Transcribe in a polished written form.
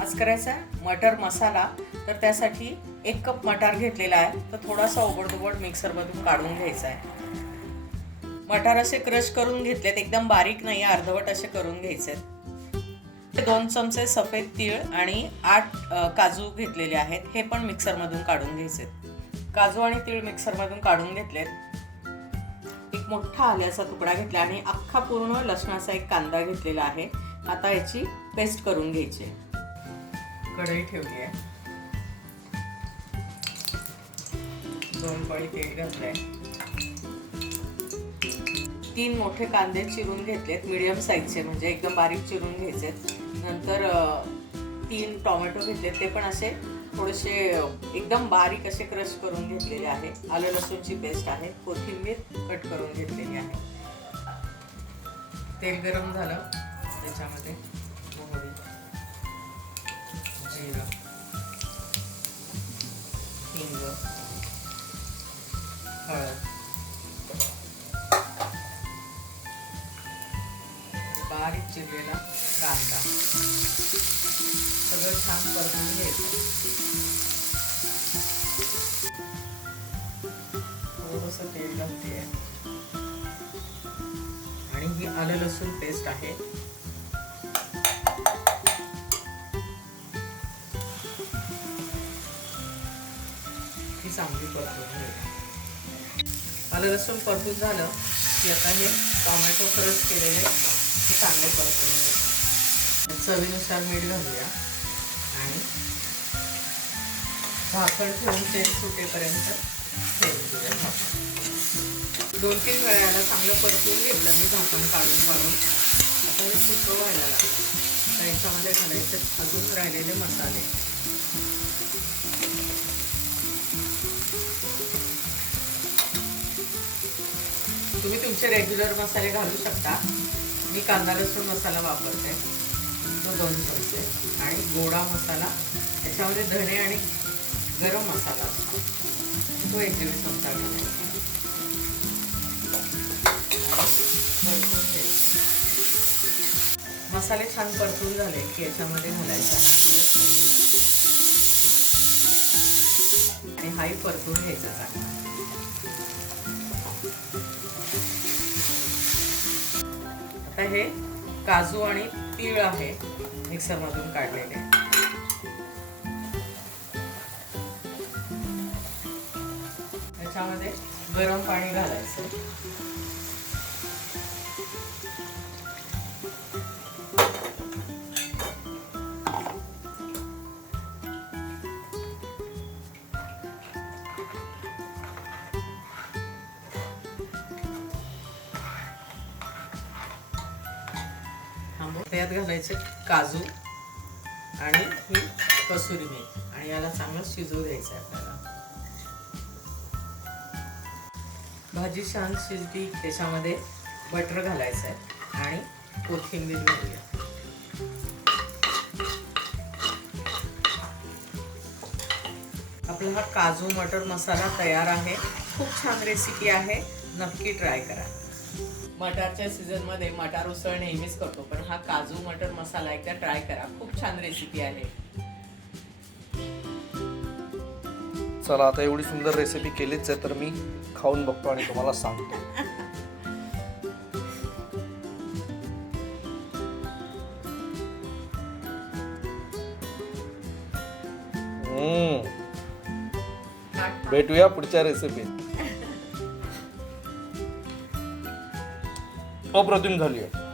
आज करायचा आहे मटर मसाला. तर त्यासाठी 1 कप मटार घेतलेला आहे. तर थोडासा ओबडधोबड मिक्सरमधून काढून घ्यायचा आहे. मटार असे क्रश करून घेतलेत, एकदम बारीक नाही, अर्धवट असे करून घ्यायचे. 2 चमचे सफेद तीळ आणि 8 काजू घेतलेले आहेत, हे पण मिक्सरमधून काढून घ्यायचे. काजू आणि तीळ मिक्सरमधून काढून घेतलेत. एक मोठा आल्याचा तुकडा घेतला आणि अख्खा पूर्ण लसणाचा एक कांदा घेतलेला आहे. आता याची पेस्ट करून घ्यायची. कढई ठेवली आहे, 2 पळी तेल घातलंय. 3 मोठे कांदे चिरून घेतलेत, मीडियम साईजचे, म्हणजे एकदम बारीक चिरून घ्यायचे. नंतर 3 टोमॅटो घेतलेत, ते पण असे थोडेसे एकदम बारीक असे क्रश करून घेतलेले आहे. आलं लसूणची पेस्ट आहे. कोथिंबीर कट करून घेतलेली आहे. तेल गरम झालं, त्याच्यामध्ये मोहरी, जिरं, हिंग, हळद, बारीक चिरलेला कांदा सगळं छान परतून घ्यायचं. थोडंसं तेल घालते आणि ही आलं लसूण पेस्ट आहे. ही चांगली परतून घ्यायची. आलं लसूण परतून झालं की आता हे टोमॅटो क्रश केलेले हे चांगले परतून घ्यायचे. चवीनुसार मीठ घालूया आणि झाकण ठेवून तेल सुटेपर्यंत ठेवून देऊया. 2-3 वेळा याला चांगलं परतून घेतलं मी झाकण काढून. आता हे सुकं व्हायला लागलं. तर याच्यामध्ये घालायचे अजून राहिलेले मसाले. तुम्ही तुमचे रेग्युलर मसाले घालू शकता. मी कांदा लसूण मसाला वापरते, तो 2 चमचे, आणि गोडा मसाला, त्याच्यामध्ये धणे आणि गरम मसाला असतो, तो 1-1.5 चमचा घालायचा. मसाले छान परतून झाले की याच्यामध्ये घालायचा आणि हाही परतून घ्यायचा चांगला. आता हे काजू आणि तीळ आहे मिक्सरमधून काढलेले, त्याच्यामध्ये गरम पाणी घालायचं. त्यात घालायचे काजू आणि ही कसुरी मेथी आणि याला चांगलं शिजवू द्यायचं आहे आपल्याला. भाजी छान शिजली, त्याच्यामध्ये बटर घालायचं आहे आणि कोथिंबीर घालूया. आपला हा काजू मटर मसाला तयार आहे. खूप छान रेसिपी आहे, नक्की ट्राय करा. मटारच्या सीझनमध्ये मटार उसळ नेहमीच करतो, पण हा काजू मटर मसाला एकदा ट्राय करा, खूप छान रेसिपी आहे. चला, आता एवढी सुंदर रेसिपी केलीच आहे तर मी खाऊन बघतो आणि तुम्हाला सांगतो. भेटूया पुढच्या रेसिपीत. अप्रतिम झाली आहे.